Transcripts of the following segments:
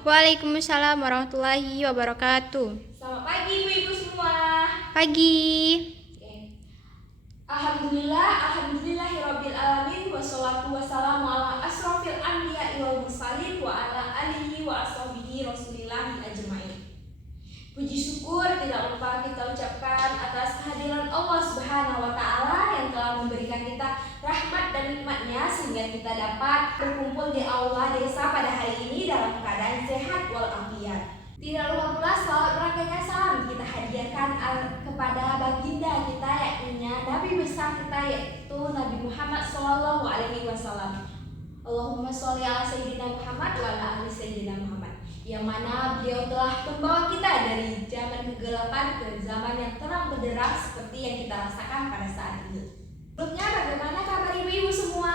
Waalaikumsalam warahmatullahi wabarakatuh. Selamat pagi ibu-ibu semua. Pagi. Oke. Alhamdulillahirabbil alamin wassalatu wassalamu ala asrofil anbiya'i wal mursalin wa ala alihi wa ashabihi rasulillahi ajmain. Puji syukur tidak lupa kita ucapkan atas kehadiran Allah Subhanahu wa taala yang telah memberikan kita rahmat dan nikmatnya sehingga kita dapat berkumpul di aula desa pada hari ini dalam keadaan sehat walafiat. Tidak lupa pula salawat berkahnya salam kita hadiahkan kepada baginda kita yakni Nabi besar kita yaitu Nabi Muhammad SAW. Allahumma sholli ala sayyidina Muhammad wa ala ali sayyidina Muhammad. Yang mana beliau telah membawa kita dari zaman kegelapan ke zaman yang terang benderang seperti yang kita rasakan pada saat ini. Sebelumnya bagaimana kabar ibu-ibu semua?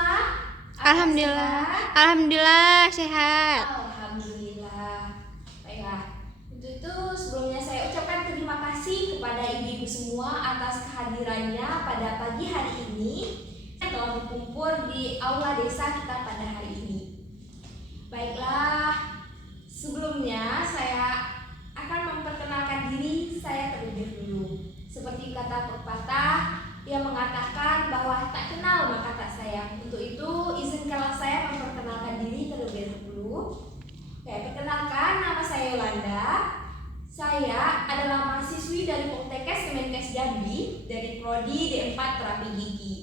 Alhamdulillah sehat. Alhamdulillah. Baiklah. Untuk itu sebelumnya saya ucapkan terima kasih kepada ibu-ibu semua atas kehadirannya pada pagi hari ini yang telah berkumpul di aula desa kita pada hari ini. Baiklah. Sebelumnya saya akan memperkenalkan diri saya terlebih dulu. Seperti kata pepatah yang mengatakan bahwa tak kenal maka tak sayang. Untuk itu izinkanlah saya memperkenalkan diri terlebih dahulu. Perkenalkan, nama saya Yolanda. Saya adalah mahasiswi dari Poltekkes Kemenkes Jambi dari Prodi D4 Terapi Gigi.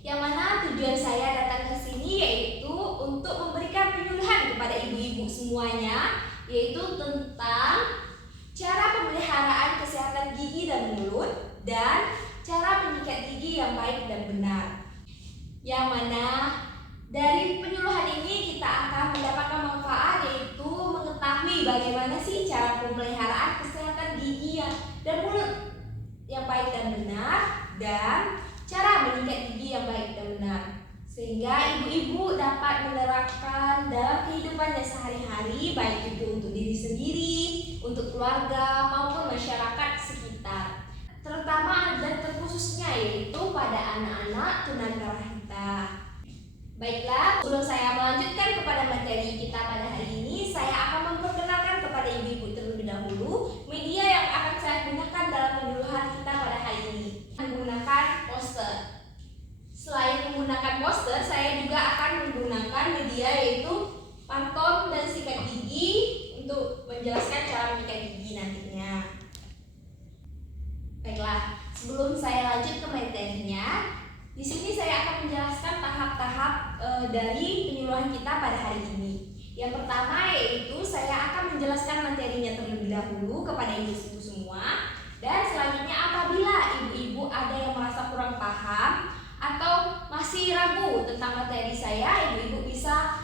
Yang mana tujuan saya datang ke sini yaitu untuk memberikan penyuluhan kepada ibu-ibu semuanya, yaitu tentang cara pemeliharaan kesehatan gigi dan mulut dan cara menyikat gigi yang baik dan benar. Yang mana dari penyuluhan ini kita akan mendapatkan manfaat yaitu mengetahui bagaimana sih cara pemeliharaan kesehatan gigi dan mulut yang baik dan benar dan cara menyikat gigi yang baik dan benar, sehingga ibu-ibu dapat menerapkan dalam kehidupannya sehari-hari, baik itu untuk diri sendiri, untuk keluarga maupun masyarakat sekitar, terutama dan terkhususnya yaitu pada anak-anak tunanetra kita. Baiklah, sebelum saya melanjutkan kepada materi kita pada hari ini, saya akan memperkenalkan kepada ibu-ibu terlebih dahulu media yang akan saya gunakan dalam penyuluhan kita pada hari ini. Menggunakan poster. Selain menggunakan poster, saya juga akan menggunakan media yaitu pantun dan sikat gigi untuk menjelaskan cara menyikat gigi nantinya. Baiklah, sebelum saya lanjut ke materinya, di sini saya akan menjelaskan tahap-tahap dari penyuluhan kita pada hari ini. Yang pertama yaitu saya akan menjelaskan materinya terlebih dahulu kepada ibu-ibu semua. Dan selanjutnya apabila ibu-ibu ada yang merasa kurang paham atau masih ragu tentang materi saya, ibu-ibu bisa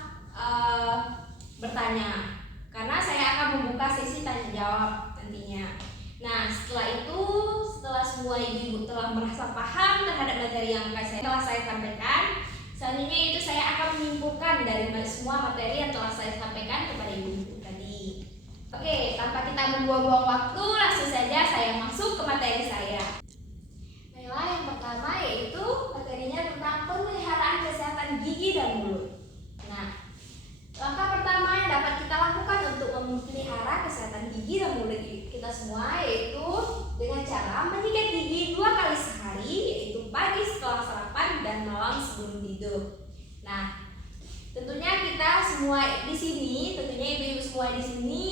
bertanya. Karena saya akan membuka sesi tanya jawab nantinya. Nah, setelah semua ibu-ibu telah merasa paham terhadap materi yang telah saya sampaikan, selanjutnya itu saya akan menyimpulkan dari semua materi yang telah saya sampaikan kepada ibu-ibu tadi. Oke, tanpa kita membuang-buang waktu, langsung saja saya masuk ke materi saya. Baiklah, yang pertama yaitu materinya tentang pemeliharaan kesehatan gigi dan mulut. Nah, langkah pertama yang dapat kita lakukan untuk memelihara kesehatan gigi dan mulut kita semua yaitu dengan cara menyikat gigi 2 kali sehari, yaitu pagi setelah sarapan dan malam sebelum tidur. Nah, tentunya kita semua di sini, tentunya ibu-ibu semua di sini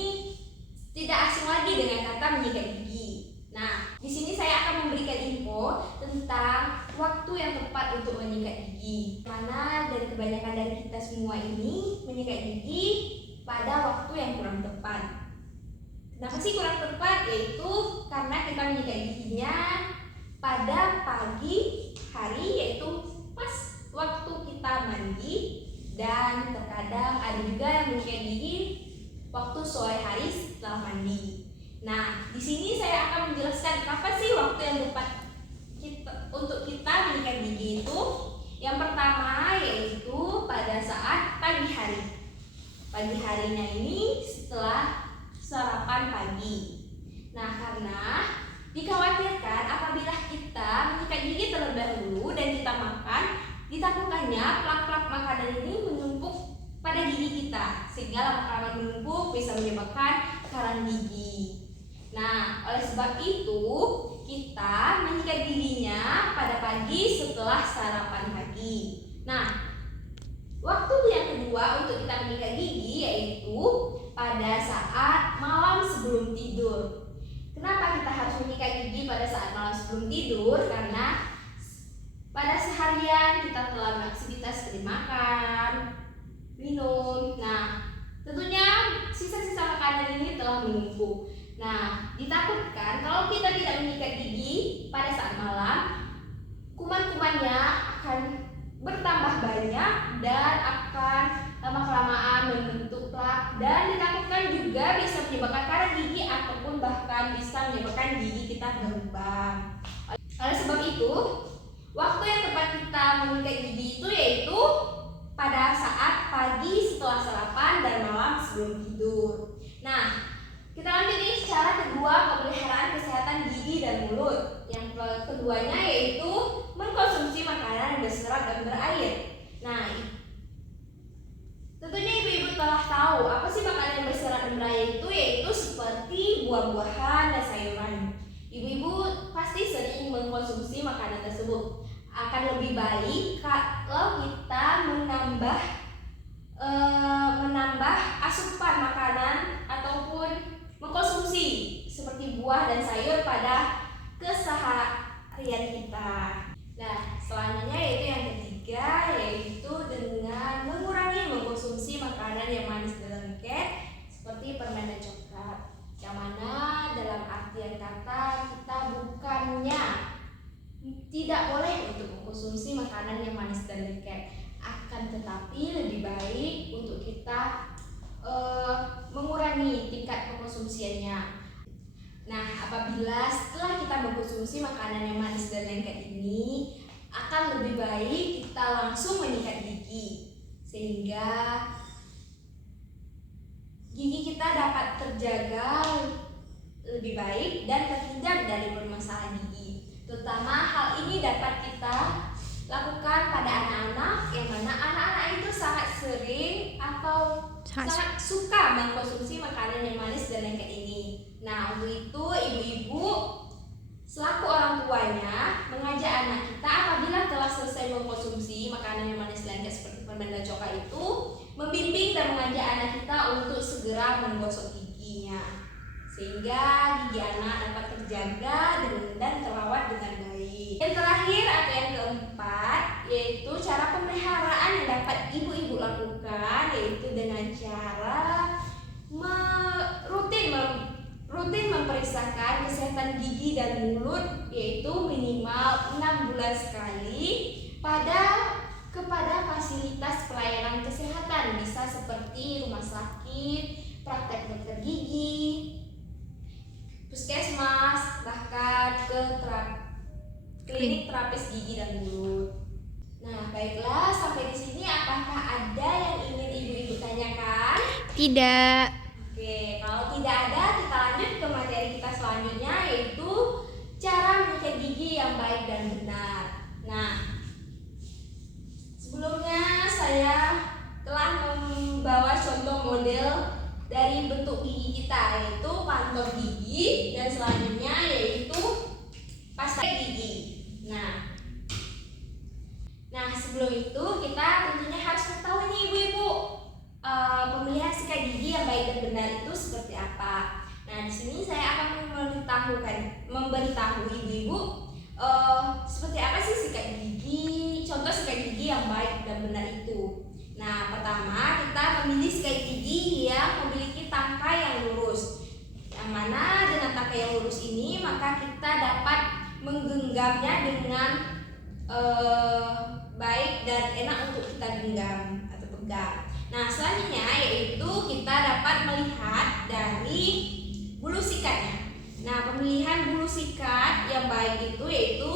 tidak asing lagi dengan kata menyikat gigi. Nah, di sini saya akan memberikan info tentang waktu yang tepat untuk menyikat gigi. Mana dari kebanyakan dari kita semua ini menyikat gigi pada waktu yang kurang tepat. Kenapa sih kurang tepat? Yaitu karena kita menyikat giginya pada pagi hari, yaitu pas waktu kita mandi, dan terkadang ada juga yang menyikat gigi waktu sore hari setelah mandi. Nah, di sini saya akan menjelaskan kapan sih waktu yang tepat untuk kita menyikat gigi itu. Yang pertama yaitu pada saat pagi hari. Pagi harinya ini setelah sarapan pagi. Nah, karena dikhawatirkan apabila kita menyikat gigi terlebih dahulu dan kita makan, ditakutannya plak-plak makanan ini menumpuk pada pada gigi kita, sehingga lama-kelamaan menumpuk bisa menyebabkan karang gigi. Nah, oleh sebab itu kita menyikat giginya pada pagi setelah sarapan pagi. Nah, waktu yang kedua untuk kita menyikat gigi yaitu pada saat malam sebelum tidur. Kenapa kita harus menyikat gigi pada saat malam sebelum tidur? Karena pada seharian kita telah beraktivitas seperti makan, minum. Nah, tentunya sisa-sisa makanan ini telah menumpuk. Nah, ditakutkan kalau kita tidak menyikat gigi pada saat malam, kuman-kumannya akan bertambah banyak dan akan lama-kelamaan membentuk plak, dan ditakutkan juga bisa menyebabkan karang gigi ataupun bahkan bisa menyebabkan gigi kita berlubang. Oleh sebab itu, waktu yang tepat kita menyikat gigi itu yaitu pada saat pagi setelah sarapan dan malam sebelum tidur. Nah, kita lanjut nih cara kedua pemeliharaan kesehatan gigi dan mulut. Yang keduanya yaitu mengkonsumsi makanan yang berserat dan berair. Nah, tentunya ibu-ibu telah tahu apa sih makanan yang berserat dan berair itu, yaitu seperti buah-buahan dan sayuran. Ibu-ibu pasti sering mengkonsumsi makanan tersebut. Akan lebih baik kalau kita menambah asupan makanan ataupun mengkonsumsi seperti buah dan sayur pada keseharian kita. Nah, selanjutnya yaitu yang ketiga, yaitu dengan mengurangi mengkonsumsi makanan yang manis dan lengket seperti permen dan coklat. Yang mana dalam artian kata kita bukannya tidak boleh untuk mengkonsumsi makanan yang manis dan lengket, akan tetapi lebih baik untuk kita mengurangi tingkat pengkonsumsiannya. Nah, apabila setelah kita mengkonsumsi makanan yang manis dan lengket ini, akan lebih baik kita langsung menyikat gigi, sehingga gigi kita dapat terjaga lebih baik dan terhindar dari permasalahan gigi. Terutama hal ini dapat kita lakukan pada anak-anak, yang mana anak-anak itu sangat sering atau sangat suka mengkonsumsi makanan yang manis dan lengket ini. Nah, untuk itu ibu-ibu selaku orang tuanya mengajak anak kita apabila telah selesai mengkonsumsi makanan yang manis dan lengket seperti permen dan coklat itu, membimbing dan mengajak anak kita untuk segera menggosok giginya, sehingga gigi anak dapat terjaga dan terawat dengan baik. Yang terakhir atau yang keempat yaitu cara pemeliharaan yang dapat ibu-ibu lakukan, yaitu dengan cara rutin memeriksakan kesehatan gigi dan mulut, yaitu minimal 6 bulan sekali kepada fasilitas pelayanan kesehatan, bisa seperti rumah sakit, praktek dokter gigi, puskesmas, bahkan ke klinik terapis gigi dan mulut. Nah, baiklah, sampai di sini apakah ada yang ingin ibu-ibu tanyakan? Tidak. Oke, kalau tidak ada, kita lanjut ke materi kita selanjutnya, yaitu cara menyikat gigi yang baik dan benar. Nah, sebelumnya saya telah membawa contoh model dari bentuk gigi kita, yaitu kantong gigi, dan selanjutnya yaitu pasta gigi. Nah, sebelum itu kita tentunya harus mengetahui nih ibu-ibu, pemilihan sikat gigi yang baik dan benar itu seperti apa. Nah, di sini saya akan memberitahu ibu-ibu seperti apa sih sikat gigi, contoh sikat gigi yang baik dan benar itu. Nah, pertama kita memilih sikat gigi yang memiliki tangkai yang lurus. Yang mana dengan tangkai yang lurus ini maka kita dapat menggenggamnya dengan baik dan enak untuk kita genggam atau pegang. Nah, selanjutnya yaitu kita dapat melihat dari bulu sikatnya. Nah, pemilihan bulu sikat yang baik itu yaitu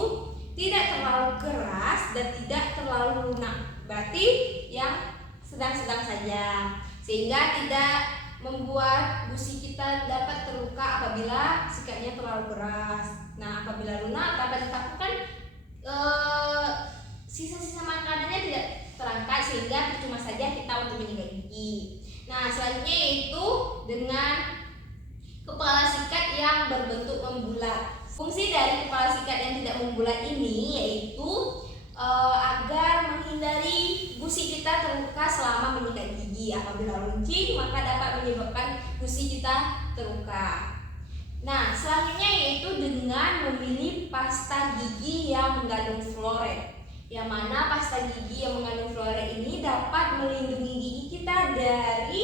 tidak terlalu keras dan tidak terlalu lunak. Berarti yang sedang-sedang saja, sehingga tidak membuat gusi kita dapat terluka apabila sikatnya terlalu keras. Nah, apabila lunak dapat ditakutkan sisa-sisa makanannya tidak terangkat, sehingga percuma saja kita untuk menyikat gigi. Nah, selanjutnya yaitu dengan kepala sikat yang berbentuk membulat. Fungsi dari kepala sikat yang tidak membulat ini yaitu agar menghindari gusi kita terluka selama menyikat gigi. Apabila runcing, maka dapat menyebabkan gusi kita terluka. Nah, selanjutnya yaitu dengan memilih pasta gigi yang mengandung fluoride. Yang mana pasta gigi yang mengandung fluoride ini dapat melindungi gigi kita dari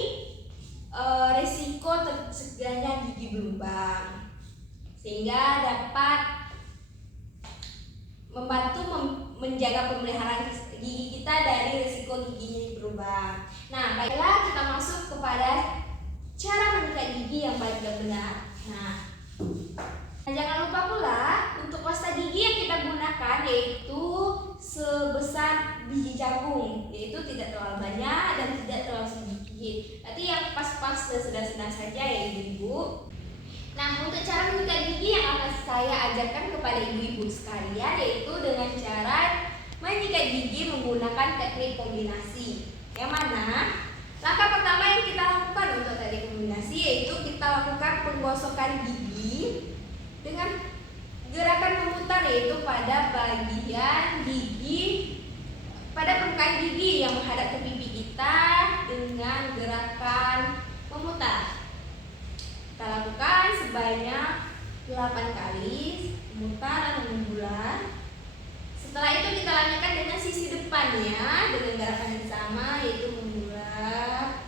risiko tercegahnya gigi berlubang, sehingga dapat membantu menjaga pemeliharaan gigi kita dari risiko gigi berlubang. Nah, baiklah kita masuk kepada cara menyikat gigi yang baik dan benar. Nah, jangan lupa pula untuk pasta gigi yang kita gunakan yaitu sebesar biji jagung, yaitu tidak terlalu banyak dan tidak terlalu sedikit. Nanti yang pas-pas dan sedang-sedang saja ya ibu-ibu. Nah, untuk cara menyikat gigi yang akan saya ajarkan kepada ibu-ibu sekalian yaitu dengan cara menyikat gigi menggunakan teknik kombinasi. Yang mana langkah pertama yang kita lakukan untuk teknik kombinasi yaitu kita lakukan penggosokan gigi dengan gerakan memutar, yaitu pada bagian gigi, pada permukaan gigi yang menghadap ke pipi kita dengan gerakan memutar. Kita lakukan sebanyak 8 kali memutar atau membulat. Setelah itu kita lanjutkan dengan sisi depannya dengan gerakan yang sama yaitu membulat.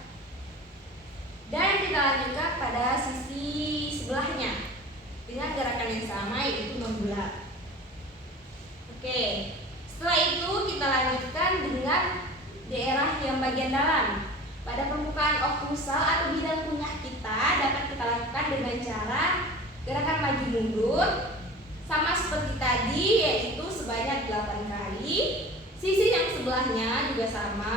Dan kita lanjutkan pada sisi sebelahnya dengan gerakan yang sama yaitu membulat. Oke, setelah itu kita lanjutkan dengan daerah yang bagian dalam. Pada permukaan okklusal atau bidang kunyah kita dapat kita lakukan dengan cara gerakan maju mundur sama seperti tadi yaitu sebanyak 8 kali. Sisi yang sebelahnya juga sama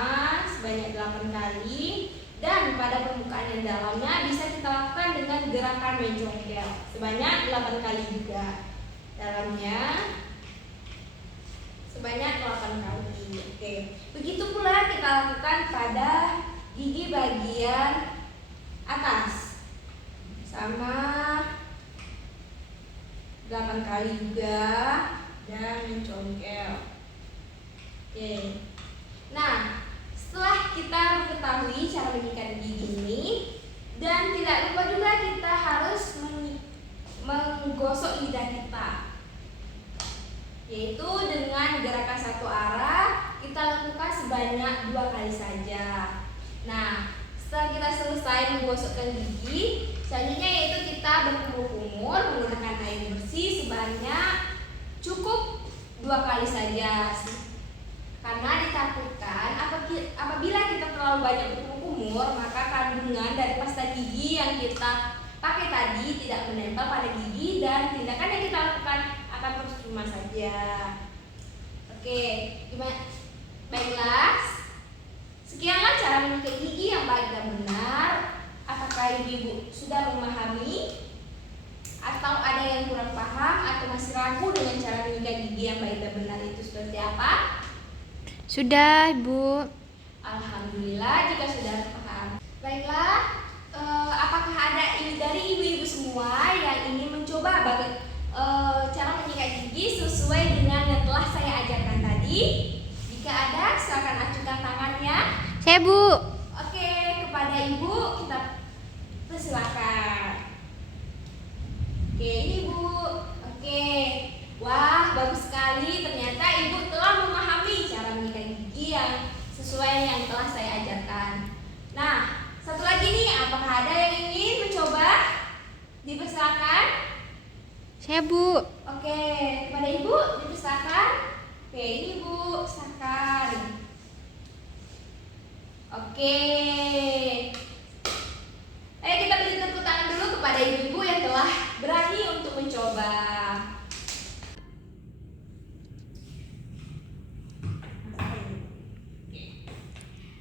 sebanyak 8 kali. Dan pada permukaan yang dalamnya bisa kita lakukan dengan gerakan mencongkel sebanyak 8 kali juga. Dalamnya sebanyak 8 kali. Oke. Begitu pula kita lakukan pada gigi bagian atas. Sama 8 kali juga dan mencongkel. Oke. Nah, setelah kita mengetahui cara menyikat gigi ini, dan tidak lupa juga kita harus menggosok lidah kita, yaitu dengan gerakan satu arah kita lakukan sebanyak 2 kali saja. Nah, setelah kita selesai menggosokkan gigi, selanjutnya yaitu kita berkumur-kumur menggunakan air bersih sebanyak cukup 2 kali saja. Karena ditakutkan apabila kita terlalu banyak berkumur, maka kandungan dari pasta gigi yang kita pakai tadi tidak menempel pada gigi dan tindakan yang kita lakukan akan percuma saja. Oke, gimana? Baiklah, sekianlah cara menyikat gigi yang baik dan benar. Apakah ibu-ibu sudah memahami? Atau ada yang kurang paham atau masih ragu dengan cara menyikat gigi yang baik dan benar itu seperti apa? Sudah, Ibu. Alhamdulillah jika sudah paham. Baiklah, apakah ada dari ibu-ibu semua yang ingin mencoba cara menyikat gigi sesuai dengan yang telah saya ajarkan tadi? Jika ada, silakan acukan tangannya. Saya, Bu. Oke, kepada ibu kita persilakan. Oke, ini Bu. Oke. Wah, bagus sekali. Ternyata ibu telah memahami cara menyikat gigi yang sesuai yang telah saya ajarkan. Nah, satu lagi nih, apakah ada yang ingin mencoba? Dipersilakan. Saya, Bu. Oke, kepada ibu dipersilakan. Oke, ini Bu, silakan. Oke. Ayo kita beri tepuk tangan dulu kepada ibu-ibu yang telah berani untuk mencoba.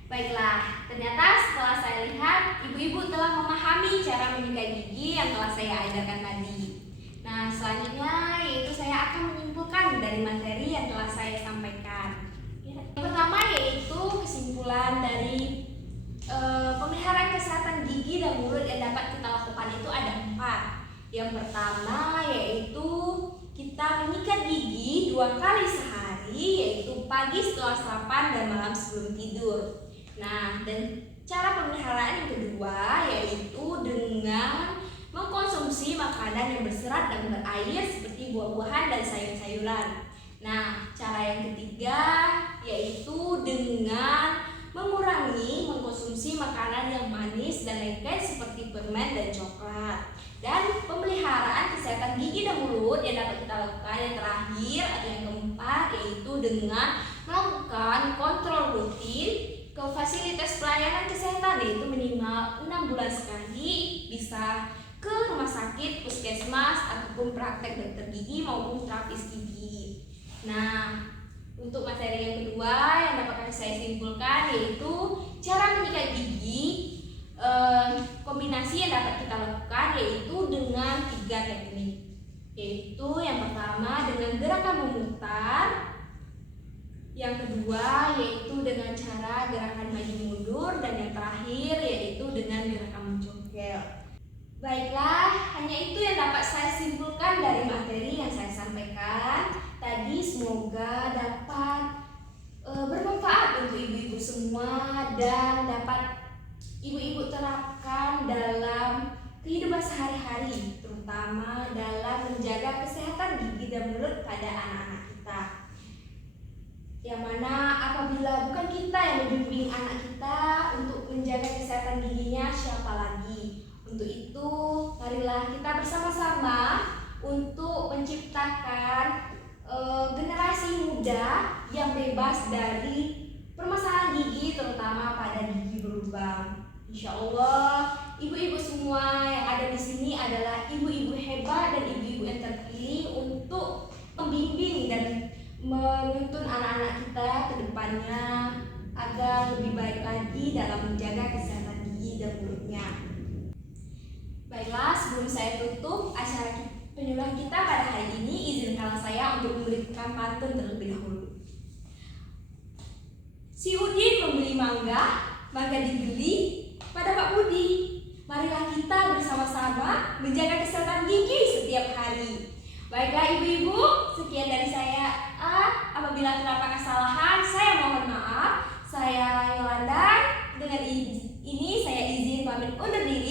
Baiklah, ternyata setelah saya lihat ibu-ibu telah memahami cara menyikat gigi yang telah saya ajarkan tadi. Nah, selanjutnya yaitu saya akan menyimpulkan dari materi yang telah saya sampaikan. Yang pertama yaitu kesimpulan dari pemeliharaan Yang pertama yaitu kita menyikat gigi 2 kali sehari, yaitu pagi setelah sarapan dan malam sebelum tidur. Nah, dan cara pemeliharaan yang kedua yaitu dengan mengkonsumsi makanan yang berserat dan berair seperti buah-buahan dan sayur-sayuran. Nah, cara yang ketiga yaitu dengan mengurangi mengkonsumsi makanan yang manis dan lengket seperti permen dan coklat. Dan pemeliharaan kesehatan gigi dan mulut yang dapat kita lakukan yang terakhir atau yang keempat yaitu dengan melakukan kontrol rutin ke fasilitas pelayanan kesehatan, yaitu minimal 6 bulan sekali, bisa ke rumah sakit, puskesmas, ataupun praktek dokter gigi maupun terapis gigi. Nah, untuk materi yang kedua yang dapat saya simpulkan yaitu cara menyikat gigi. Kombinasi yang dapat kita lakukan yaitu dengan 3 teknik, yaitu yang pertama dengan gerakan memutar, yang kedua yaitu dengan cara gerakan maju mundur, dan yang terakhir yaitu dengan gerakan mencongkel. Baiklah, hanya itu yang dapat saya simpulkan dari materi yang saya sampaikan tadi. Semoga dapat bermanfaat untuk ibu-ibu semua dan dapat ibu-ibu terapkan dalam kehidupan sehari-hari, terutama dalam menjaga kesehatan gigi dan mulut pada anak-anak kita. Yang mana apabila bukan kita yang membimbing anak kita untuk menjaga kesehatan giginya, siapa lagi? Untuk itu, marilah kita bersama-sama untuk menciptakan generasi muda yang bebas dari permasalahan gigi, terutama pada gigi berlubang. Insya Allah, ibu-ibu semua yang ada di sini adalah ibu-ibu hebat dan ibu-ibu yang terpilih untuk membimbing dan menuntun anak-anak kita ke depannya agar lebih baik lagi dalam menjaga kesehatan gigi dan mulutnya. Baiklah, sebelum saya tutup acara penyuluhan kita pada hari ini, izinkanlah saya untuk memberikan pantun terlebih dahulu. Si Udin membeli mangga dibeli pada Pak Budi. Marilah kita bersama-sama menjaga kesehatan gigi setiap hari. Baiklah ibu-ibu, sekian dari saya. Apabila terdapat kesalahan, saya mohon maaf. Saya Yolanda. Dengan ini saya izin pamit undur diri.